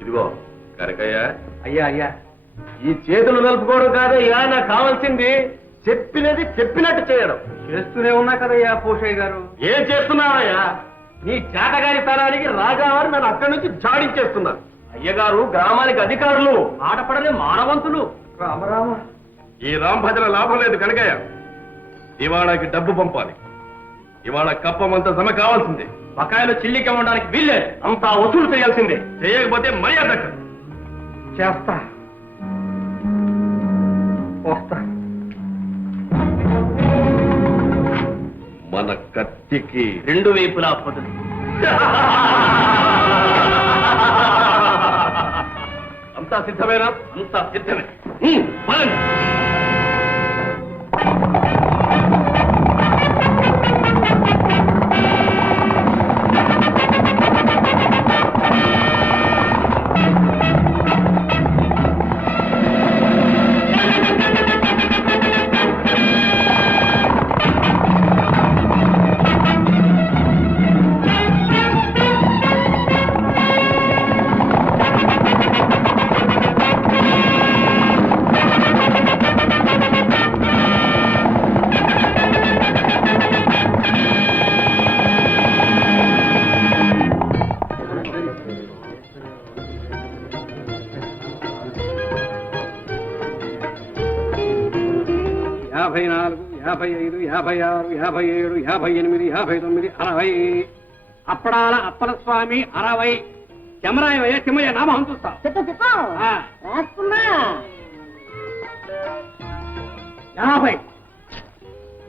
ఇదిగో కనకయ్య. అయ్యా అయ్యా, ఈ చేతులు నలుపుకోవడం కాదయ్యా, నాకు కావాల్సింది చెప్పినది చెప్పినట్టు చేయడం. చేస్తూనే ఉన్నా కదయ్యా పోషయ్య గారు. ఏం చేస్తున్నావయ్యా? నీ చేతగారి తరానికి రాజావారు నన్ను అక్కడి నుంచి జాడించేస్తున్నారు. అయ్యగారు గ్రామానికి అధికారులు, ఆటపడని మానవంతులు. రామరామ, ఈ రాంభద్ర లాభం లేదు కనకయ్య. ఇవాళకి డబ్బు పంపాలి. ఇవాళ కప్పమంత సమ కావాల్సిందే. బకాయిలు చిల్లికి ఇవ్వడానికి వీల్లేదు. అంతా వసూలు చేయాల్సిందే. చేయకపోతే మర్యాద దక్కదు. చేస్తా, వస్తా. మన కత్తికి 2 వైపులా పొదులు. అంతా సిద్ధమేనా? అంతా సిద్ధమే. పదండి. యాభై 54, 55, 56, 57, 58, 60. అప్పడాల అప్పల స్వామి 60. చెమరాయవయ్య చెమ్మయ్య నామం చూస్తా. 50.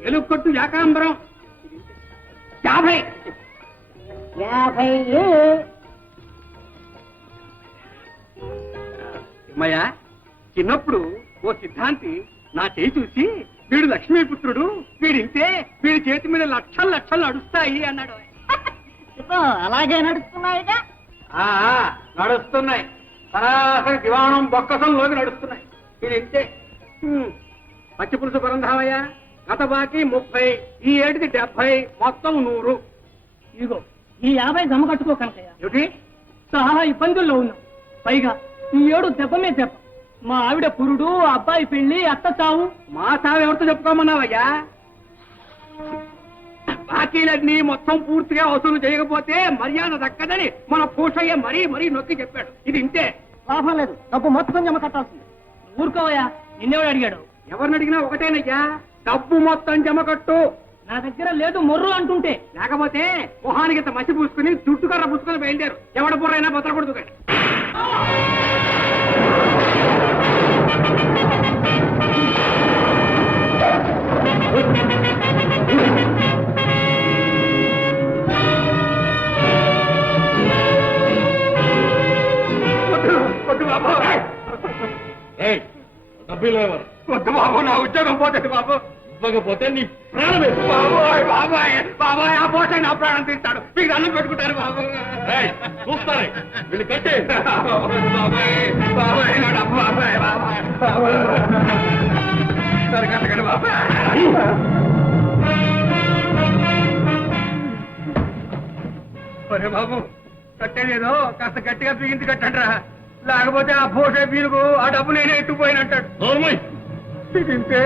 ఎలుకొట్టు యాకాంబరం 50. చెమ్మయ్య, చిన్నప్పుడు ఓ సిద్ధాంతి నా చేయి చూసి, వీడు లక్ష్మీపుత్రుడు, వీడింతే, వీడి చేతి మీద లక్షలు లక్షలు నడుస్తాయి అన్నాడు. అలాగే నడుస్తున్నాయిగా. నడుస్తున్నాయి. సరాసరి దివాణం బొక్కసంలోకి నడుస్తున్నాయి. వీడింతే. పచ్చి పులుసు పరంధామయ్య, గత బాకీ 30, ఈ ఏటికి 70, మొత్తం 100. ఇదిగో ఈ 50 జమ కట్టుకో కనకయ్య. ఏమిటి? చాలా ఇబ్బందుల్లో ఉన్నాం. పైగా ఈ ఏడు దెబ్బమే దెబ్బ. మా ఆవిడ పురుడు, అబ్బాయి పెళ్లి, అత్త చావు. మా సావు ఎవరితో చెప్పుకోమన్నావయ్యా? బాకీలన్నీ మొత్తం పూర్తిగా వసూలు చేయకపోతే మర్యాద దక్కదని మన పూషయ్య మరీ మరీ నొక్కి చెప్పాడు. ఇది ఇంతే. లాభం లేదు, డబ్బు మొత్తం జమ కట్టాల్సింది. ఊరుకోవయ్యా, నిన్నెవడు అడిగాడు? ఎవరిని అడిగినా ఒకటేనయ్యా, డబ్బు మొత్తం జమ కట్టు. నా దగ్గర లేదు మొర్రు అంటుంటే. లేకపోతే మొహానికి మసి పూసుకుని చుట్టుకర్ర పుచ్చుకొని బయలుదేరు. ఎవడ బుర్రైనా బతలకూడదు. వద్దు బాబు, వద్దు బాబు, నా ఉద్యోగం పోతుంది బాబు. ఇవ్వకపోతే నీ ప్రాణమే. బాబోయ్ బాబాయ్ బాబాయ్, ఆ పోష నా ప్రాణం తీస్తాడు. మీకు అన్నం పెట్టుకుంటారు బాబు. చూస్తానే వీళ్ళు కట్టే. బాబాయ్ బాబాయ్, నా డబ్బు బాబాయ్ బాబాయ్ బాబాయ్, సరే కట్టకండి బాబాయ్. ఒరే బాబు, కట్టేదేదో కాస్త గట్టిగా బిగించి కట్టండి రా. లేకపోతే ఆ పోషే పీరుకు ఆ డబ్బు నేనే ఎత్తుకుపోయినట్టాడు. ఇంతే.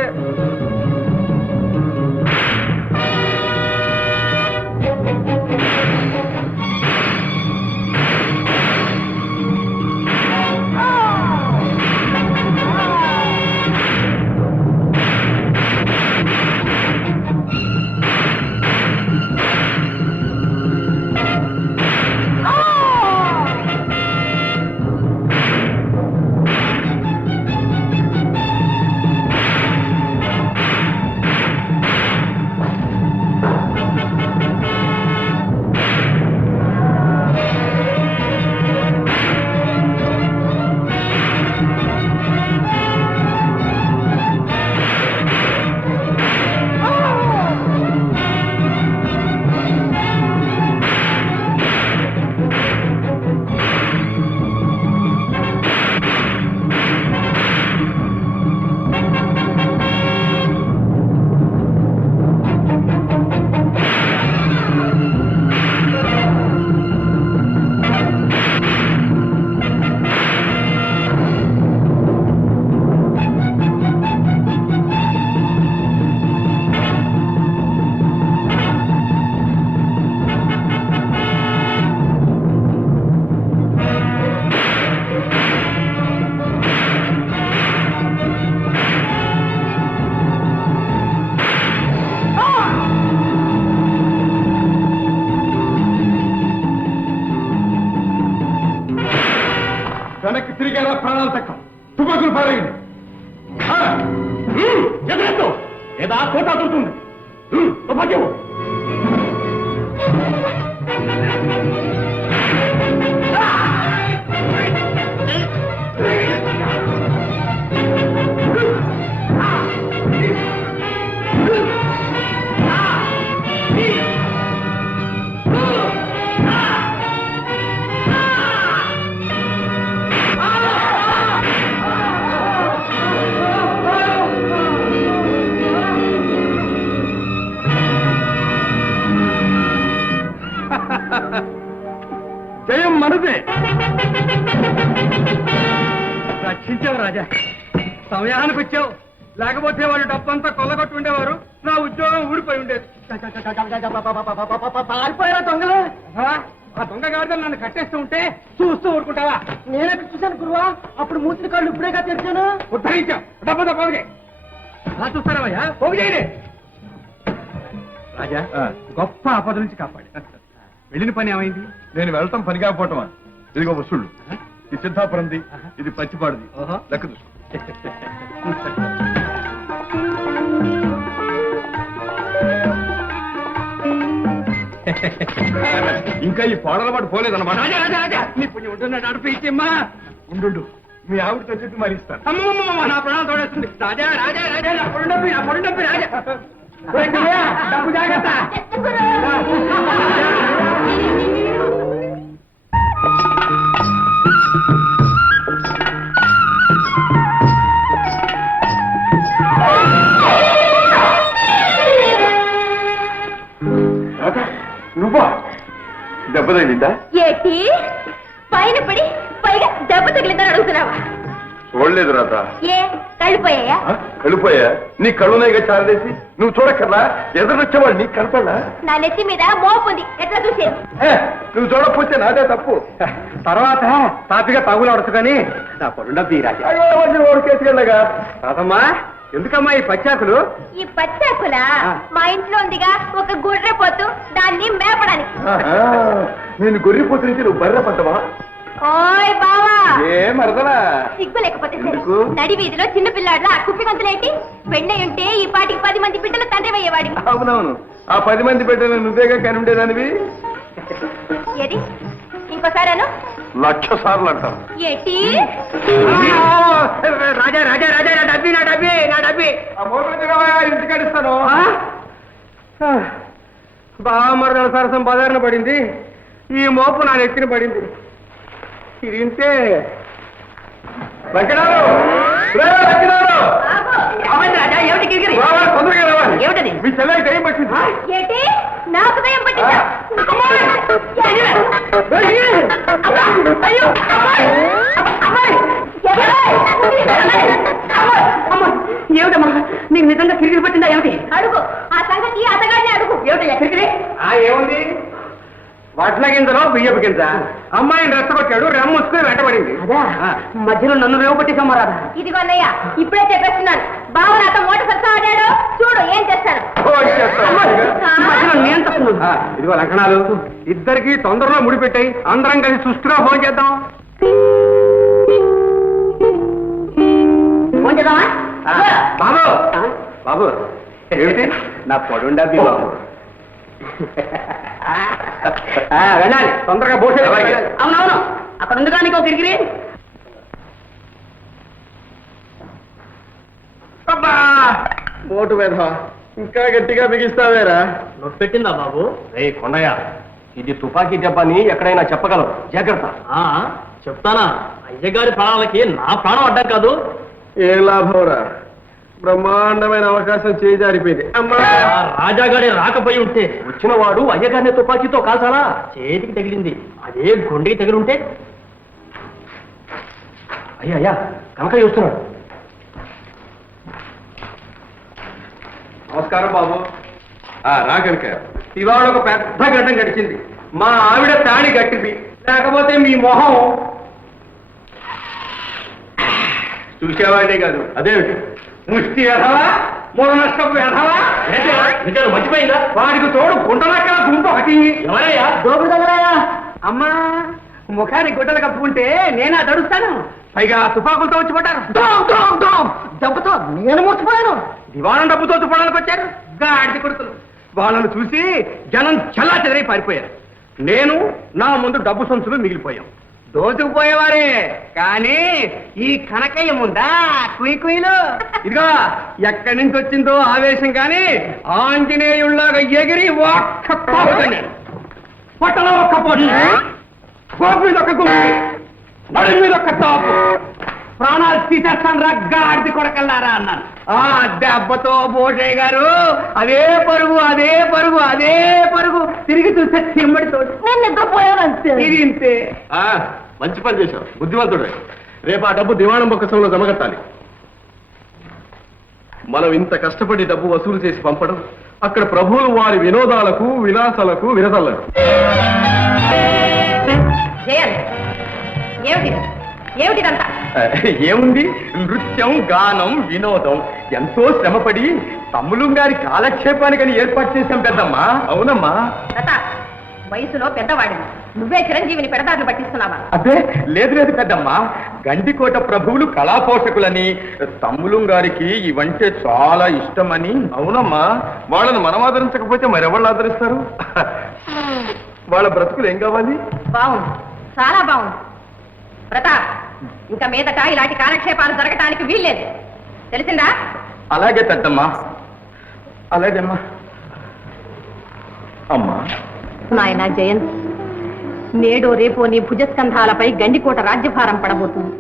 వెనక్కి తిరిగేలా ప్రాణాలు తక్కువ తుపాకులు పారేయండి ఎదురెత్తు లేదా కోట దొరుకుతుంది తుపాకేమో జయం మనదే రక్షించావు రాజా సమయానికి వచ్చావు లేకపోతే వాళ్ళు డబ్బంతా కొల్లగొట్టుండేవారు నా ఉద్యోగం ఊడిపోయి ఉండేది పారిపోయారా దొంగలు ఆ దొంగ గాడిదలు నన్ను కట్టేస్తూ ఉంటే చూస్తూ ఊరుకుంటావా నేనెక్కడ చూశాను గురువా అప్పుడు మూసిన కాళ్ళు ఇప్పుడేగా తెరిచాను ఉద్ధరించావు డబ్బంతా పోగే అలా చూస్తారావయ్యా పోగు చేయడే రాజా గొప్ప ఆపద నుంచి కాపాడి వెళ్ళిన పని ఏమైంది నేను వెళ్ళటం పని కాకపోవటమా ఇదిగో వసూళ్ళు ఇది సిద్ధాపురంది ఇది పచ్చిపాడుది లెక్క చూసుకో ఇంకా ఈ పాడల పాటు పోలేదన్నమాట రాజా రాజా రాజా నీ పుణ్యం ఉంటున్నా నడిపించమ్మా ఉండు మీ ఆవిడతో చెప్పి మరి ఇస్తాను అమ్మమ్మ నా ప్రాణాలు తోడేస్తుంది రాజా రాజా రాజా నా పొడి డబ్బి రాజా డబ్బు జాగ్రత్త నువ్వా దెబ్బ తగిలిందా ఏటి పైన పడి పైగా దెబ్బ తగిలిందని అడుగుతున్నావా చూడలేదు రాత ఏ కళ్ళిపోయాయా కళ్ళిపోయా నీ కళ్ళునాయిగా చారదేసి నువ్వు చూడక్కర్లా ఎదురొచ్చేవాడు నీకు కనపడలా నా నెత్తి మీద మోపుంది ఎట్లా చూసేది నువ్వు చూడకపోతే నాదే తప్పు తర్వాత తాపిగా తాగులు కానీ నా పొడి డబ్బి రాజా ఓడికేసుకెళ్ళగా రాదమ్మా ఎందుకమ్మా ఈ పచ్చాకులు ఈ పచ్చాకుల మా ఇంట్లో ఉందిగా ఒక గుర్రె పోతు దాన్ని మేపడానికి నేను గొర్రెపోతు నుంచి నువ్వు బర్రె పడ్డవా ఓయ్ బావా ఏ మరదలా సిగ్గు లేకపోతే సరే. ఎందుకు? నడి వీధిలో చిన్న పిల్లాడ్లా కుప్పి గంతులేంటి పెళ్ళై ఉంటే ఈ పాటికి 10 మంది బిడ్డలు తండ్రి అయ్యేవాడి అవునవును ఆ 10 మంది బిడ్డలు నువ్వేగా కని ఉండేదానివి ఏది ఇంకోసారను 1,00,000 సార్లు అంటాను ఏటి రాజా రాజా రాజా నా డబ్బి నా డబ్బి నా డబ్బి ఇంటికి అడిస్తాను బాగా మరదల సరసం బజారున పడింది ఈ మోపు నా నెత్తిన పడింది తిరిగితే లక్కినారు రాజా ఏమిటి గిరిగిరి తొందరగా రావాలి ఏమిటది మీ చెల్లెకి టైం పట్టింది ఏటి నాకు దయ్యం పట్టిందా అయ్యో ఏమిటమ్మా నీకు నిజంగా కిరికిరి పట్టిందా ఏమిటి అడుగు ఆ సంగతి అతగాడిని అడుగు ఏమిటయ్యా కిరికిరి ఏముంది వడ్ల గింజలో బియ్యపు గింజ అమ్మాయిని రెచ్చగొట్టాడు రెమ్మొచ్చుకుని వెంటబడింది అదా మధ్యలో నన్ను రేవపట్టేసమ్మా రాదా ఇదిగో అన్నయ్య ఇప్పుడే చెప్పేస్తున్నాను బావ నాతో మోట సత్తా ఆడాడు చూడు ఏం చేస్తాను మధ్యలో నేను తప్పున్నాను ఇదిగో లక్షణాలు ఇద్దరికి తొందరలో ముడిపెట్టాయి అందరం కలిసి సుష్టిగా ఫోన్ చేద్దాం ఫోన్ చేద్దామా బాబు బాబు ఏమిటి నా పొడుండబ్బి బాబు వెళ్ళాలి తొందరగా భోజనం అవునవును అక్కడ ఉంది కానీ కిరికిరి అబ్బా మోటు మీద ఇంకా గట్టిగా బిగిస్తావేరా నొప్పెట్టిందా బాబు రే కొండయ్య ఇది తుపాకీ దెబ్బని ఎక్కడైనా చెప్పగలవు జాగ్రత్త చెప్తానా అయ్యగారి ప్రాణాలకి నా ప్రాణం అడ్డం కాదు ఏ లాభంరా బ్రహ్మాండమైన అవకాశం చేజారిపోయింది అమ్మా ఆ రాజాగాడి రాకపోయి ఉంటే వచ్చిన వాడు అయ్యగారిని తుపాకీతో కాల్చాలా చేతికి తగిలింది అదే గుండెకి తగిలి ఉంటే అయ్యా కనకయ్య వస్తున్నాడు నమస్కారం బాబు రా కనుక ఇవాళ ఒక పెద్ద గడ్డం గడిచింది మా ఆవిడ తాళి కట్టింది లేకపోతే మీ మొహం చూసేవాడే కాదు అదేమిటి ముష్టి ఎదవా మూల నష్టపు ఎదవా నిజాలు మర్చిపోయిందా వాడికి తోడు గుంటలక్కడ గుంపు ఒకటి ఎవరయ్యా దోపుడు తగలాయా అమ్మా ముఖానికి గుడ్డలు కప్పుకుంటే నేనా తడుస్తాను, పైగా తుపాకులతో వచ్చి పడ్డారు. దెబ్బతో నేను మోసపోయాను. దివాణం డబ్బుతో తుపాడానికి వచ్చారు గాడిద కొడుకులు. వాళ్ళను చూసి జనం చల్లా చెదరై పారిపోయారు. నేను నా ముందు డబ్బు సంచులు మిగిలిపోయాం. దోచుకుపోయేవారే కానీ ఈ కనకయ్య ముందా కుయ్ కుయ్యలు. ఇదిగో ఎక్కడి నుంచి వచ్చిందో ఆవేశం కానీ ఆంజనేయుల్లాగా ఎగిరి ఒక్క పోతున్నాడు. పొట్టలో ఒక్క పొట్టు, గోపు మీద ఒక్క గుమ్మి, నడు మీద ఒక్క తాపు, ప్రాణాలు తీసేస్తాను రగ్గాడిది కొడకల్లారా అన్నాను. ఆ దెబ్బతో భూషయ్య గారు అదే పరుగు అదే పరుగు అదే పరుగు తిరిగి చూస్తే తిమ్మడితో నేను నిద్రపోయానంతే. ఇది ఇంతే. మంచి పని చేశావు, బుద్ధివంతుడే. రేపు ఆ డబ్బు దివాణం బొక్కసంలో జమగట్టాలి. మనం ఇంత కష్టపడి డబ్బు వసూలు చేసి పంపడం, అక్కడ ప్రభువులు వారి వినోదాలకు విలాసాలకు విరదల్లరు. ఏమిటిదంతా? ఏముంది, నృత్యం గానం వినోదం ఎంతో శ్రమపడి తమ్ములు గారి కాలక్షేపానికని ఏర్పాటు చేశాం పెద్దమ్మా. అవునమ్మా. వయసులో పెద్దవాడిని నువ్వే చిరంజీవిని పెడదారులు పట్టిస్తున్నావా? అదే లేదు లేదు పెద్దమ్మా, గండికోట ప్రభువులు కళాపోషకులని, తమ్ములు గారికి ఇవంటే చాలా ఇష్టమని. అవునమ్మా, వాళ్ళని మనం ఆదరించకపోతే మరెవళ్ళు ఆదరిస్తారు? వాళ్ళ బ్రతుకులు ఏం కావాలి? బాగుంది, చాలా బాగుంది. ప్రతాప్, ఇంకా మీదట ఇలాంటి కాలక్షేపాలు జరగటానికి వీల్లేదు, తెలిసిందా? అలాగే పెద్దమ్మా, అలాగేమ్మా. అమ్మా నాయన జయంత్, నేడో రేపో నీ భుజస్కంధాలపై గండికోట రాజ్యభారం పడబోతుంది.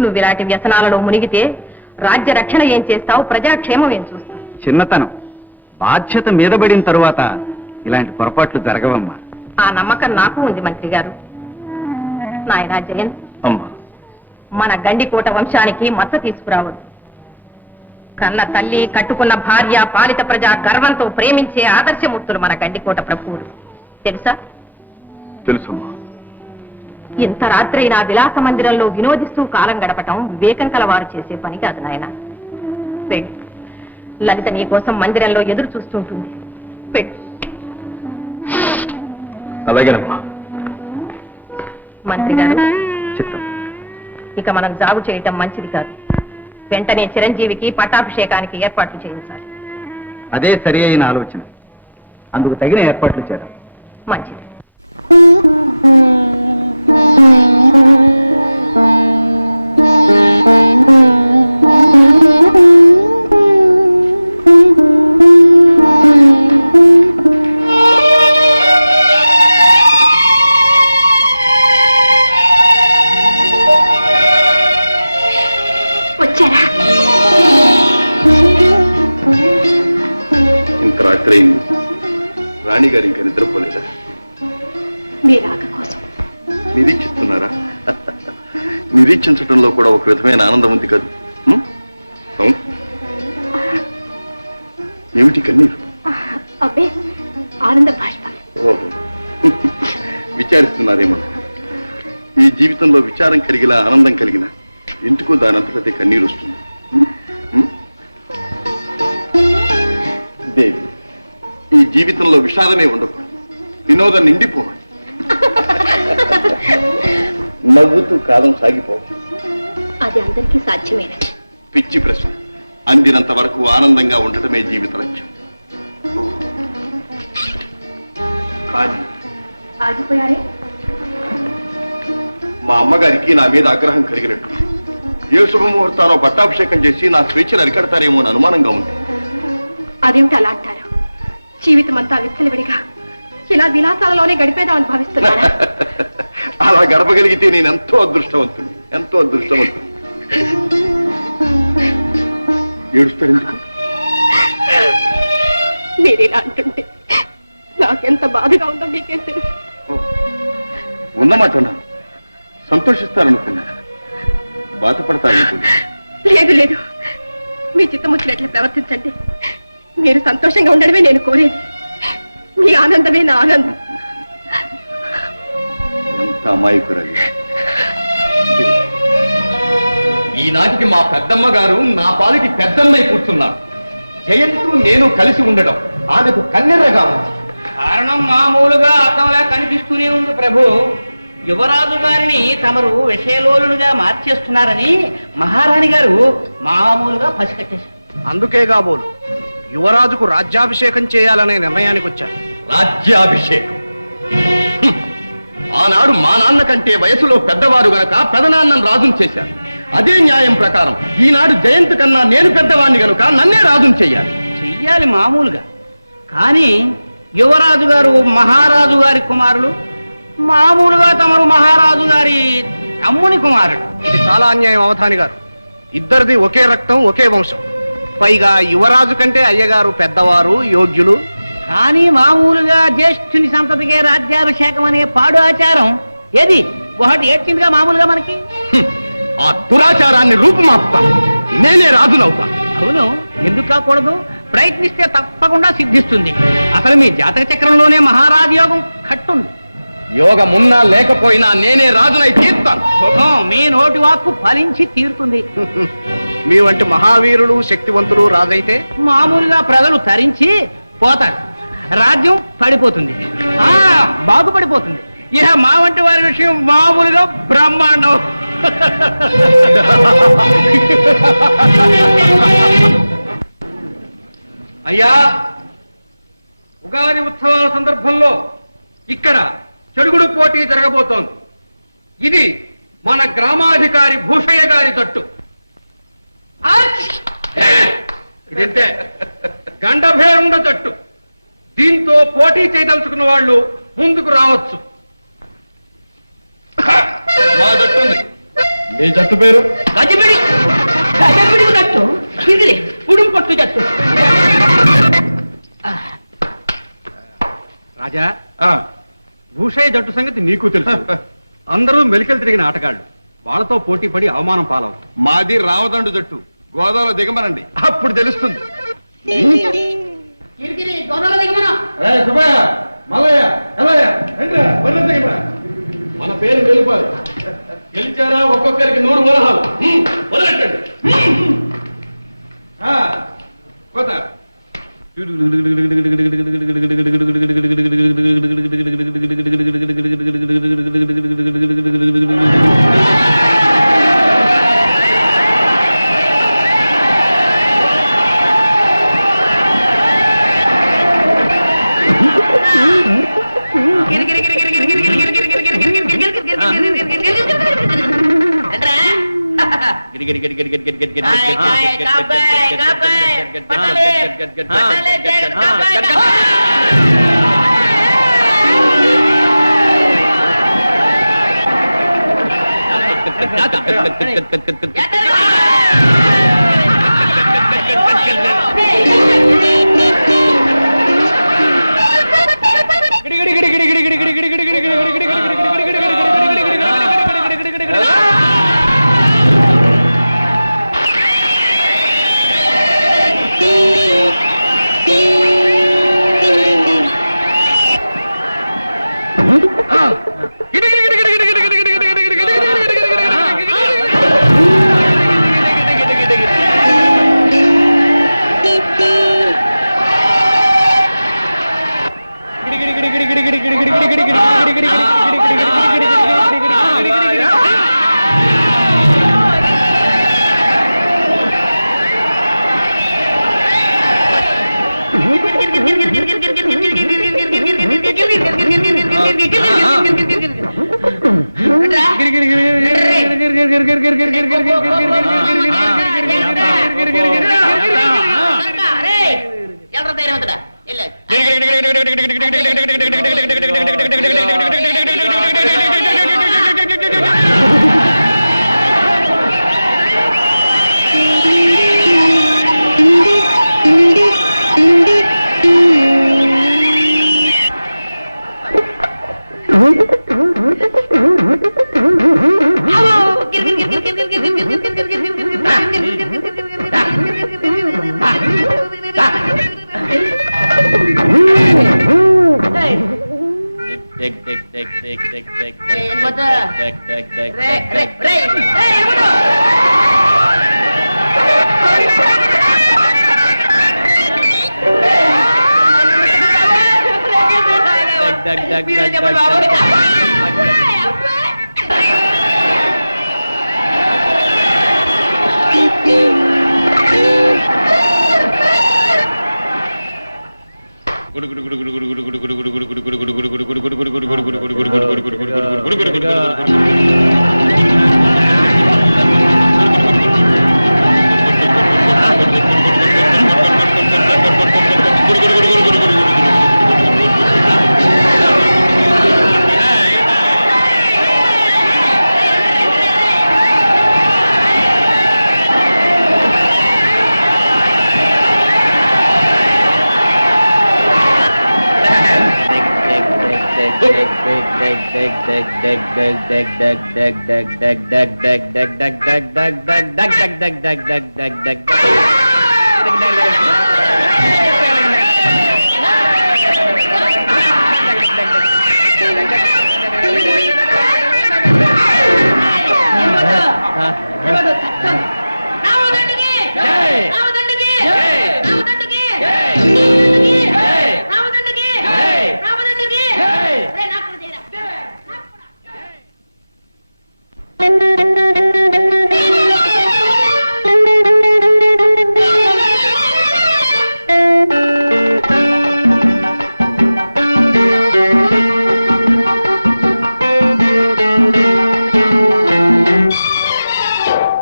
నువ్వు ఇలాంటి వ్యసనాలలో మునిగితే రాజ్య రక్షణ ఏం చేస్తావు, ప్రజాక్షేమం ఏం చూస్తావు? చిన్నతనం, బాధ్యత మీదబడిన తరువాత ఇలాంటి పొరపాట్లు జరగవమ్మా. ఆ నమ్మకం నాకు ఉంది మంత్రి గారు. నాయన జయంత్, అమ్మా, మన గండికోట వంశానికి మచ్చ తీసుకురావద్దు. కన్న తల్లి, కట్టుకున్న భార్య, పాలిత ప్రజా గర్వంతో ప్రేమించే ఆదర్శమూర్తులు మన గండికోట ప్రభువులు, తెలుసా? తెలుసమ్మా. ఇంత రాత్రైనా విలాస మందిరంలో వినోదిస్తూ కాలం గడపటం వివేకం కలవారు చేసే పని కాదు నాయన. వెళ్ళు, లలిత నీ కోసం మందిరంలో ఎదురు చూస్తుంటుంది. వెళ్ళు. అలాగేనమ్మా. మంత్రి గారు, చిత్తం. ఇక మనం జాగు చేయటం మంచిది కాదు. వెంటనే చిరంజీవికి పట్టాభిషేకానికి ఏర్పాట్లు చేయించాలి. అదే సరి అయిన ఆలోచన. అందుకు తగిన ఏర్పాట్లు చేద్దాం. మంచిది. వచ్చారా? ఇంత రాత్రి అయింది, రాణిగారు ఇంకా నిద్రపోలేదా? మీ రాక కోసం నిరీక్షిస్తున్నారా? నిరీక్షించడంలో కూడా ఒక విధమైన ఆనందం ఉంది కదా. అవును, ఏమిటి కన్నీరు? అబ్బే, ఆనంద బాష్పాలు. ఓహో, విచారిస్తున్నారేమో. ఈ జీవితంలో విచారం కలిగినా ఆనందం కలిగినా ఎందుకో దానంతటదే కన్నీరు వస్తుంది. దేవి, ఈ జీవితంలో విషాదమే ఉండకూడదు, వినోదం నిండిపోవాలి. నవ్వుతూ కాలం సాగిపోవాలి. అది అందరికీ సాధ్యమేనా? పిచ్చి ప్రశ్న. అందినంత వరకు ఆనందంగా ఉండటమే జీవిత లక్ష్యం. కానీ ఆగిపోయారే? మా అమ్మగారికి నా మీద ఆగ్రహం కలిగినట్టు, ఏ శుభముహూర్తానో పట్టాభిషేకం చేసి నా స్వేచ్ఛను అరికడతారేమో అని అనుమానంగా ఉంది. అదేమిటి అలా అంటారు? జీవితం అంతా విచ్చలవిడిగా ఇలా విలాసాలలోనే గడిపేదామని భావిస్తున్నారా? అలా గడపగలిగితే నేను ఎంతో అదృష్టవంతుని, ఎంతో అదృష్టవంతుని. ఏడుస్తాడు ఎందుకు? మీరు ఇలా అంటుంటే నాకెంత బాధగా ఉందో మీకేం తెలుసు. ఉన్నమాట సంతోషిస్తారనుకున్నా, బాధపడతారనుకున్నా. లేదు లేదు, మీ చిత్తముచ్చినట్లు ప్రవర్తించండి. మీరు సంతోషంగా ఉండడమే నేను కోరేది. మీ ఆనందమే నా ఆనందం. ఎంత అమాయకురాలి. ఈనాటికి మా పెద్దమ్మ గారు నా పాలికి పెద్దమ్మై కూర్చున్నారు. జయంతు నేను కలిసి ఉండడం ఆమెకు కన్నెరగా ఉంది. కారణం మామూలుగా అర్థంలా కనిపిస్తూనే ఉంది ప్రభు. యువరాజు గారిని తమరు విషయలోలుగా మార్చేస్తున్నారని మహారాణి గారు మామూలుగా పసికట్టేశారు. అందుకే కాబోలు యువరాజుకు రాజ్యాభిషేకం చేయాలనే నిర్ణయానికి వచ్చారు. రాజ్యాభిషేకం ఆనాడు మా నాన్న కంటే వయసులో పెద్దవారు గనక పెదనాన్నను రాజును చేశారు. అదే న్యాయం ప్రకారం ఈనాడు జయంత్ కన్నా నేను పెద్దవాణ్ణి గనుక నన్నే రాజును చెయ్యాలి. చెయ్యాలి మామూలుగా. కానీ యువరాజు గారు మహారాజు గారి కుమారులు, మామూలుగా తమరు మహారాజు గారి తమ్ముని కుమారుడు. ఇది చాలా అన్యాయం అవధాని గారు. ఇద్దరిది ఒకే రక్తం, ఒకే వంశం. పైగా యువరాజు కంటే అయ్యగారు పెద్దవారు, యోగ్యులు. కానీ మామూలుగా జ్యేష్ఠుని సంతతికే రాజ్యాభిషేకం అనే పాడు ఆచారం ఏది ఒకటి ఏడ్చిందిగా మామూలుగా మనకి. ఆ దురాచారాన్ని రూపుమాపుతాను, నేనే రాజునవుతాను. అవును, ఎందుకు కాకూడదు? ప్రయత్నిస్తే తప్పకుండా సిద్ధిస్తుంది. అసలు మీ జాతక చక్రంలోనే మహారాజు యోగం కట్టుంది. యోగమున్నా లేకపోయినా నేనే రాజునై తీర్తాను. శుభం, మీ నోటి వాక్కు ఫలించి తీరుతుంది. మీ వంటి మహావీరులు, శక్తివంతులు రాజైతే మామూలుగా ప్రజలు తరించి పోతారు, రాజ్యం పడిపోతుంది, బాగుపడిపోతుంది. ఇక మా వంటి వారి విషయం మామూలుగా బ్రహ్మాండం. అయ్యా, ఉగాది ఉత్సవాల సందర్భంలో ఇక్కడ చెడుగుడు పోటీ జరగబోతోంది. ఇది మన గ్రామాధికారి భూషయ్య గారి తట్టు. ఇదంతే గండభేరుండ తట్టు. దీంతో పోటీ చేయదలుచుకున్న వాళ్ళు ముందుకు రావచ్చు. మా జట్టుంది. మీ జట్టు పేరు? గజబిడి జట్టు, ఇది ఉడుం పట్టు జట్టు. రాజా, భూషయ్య జట్టు సంగతి నీకు తెలుసు. అందరూ మెలికలు తిరిగిన ఆటగాళ్ళు. వాళ్ళతో పోటీ పడి అవమానం పాలవు. మాది రామదండు జట్టు. గోదావరిలో దిగమనండి, అప్పుడు తెలుస్తుంది. మన పేరు వెళ్ళిపోయి గెలిచారా ఒక్కొక్కరికి 100 వరహాలు. వదలెట్టండి. కొత్త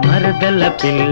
మరదల పిల్ల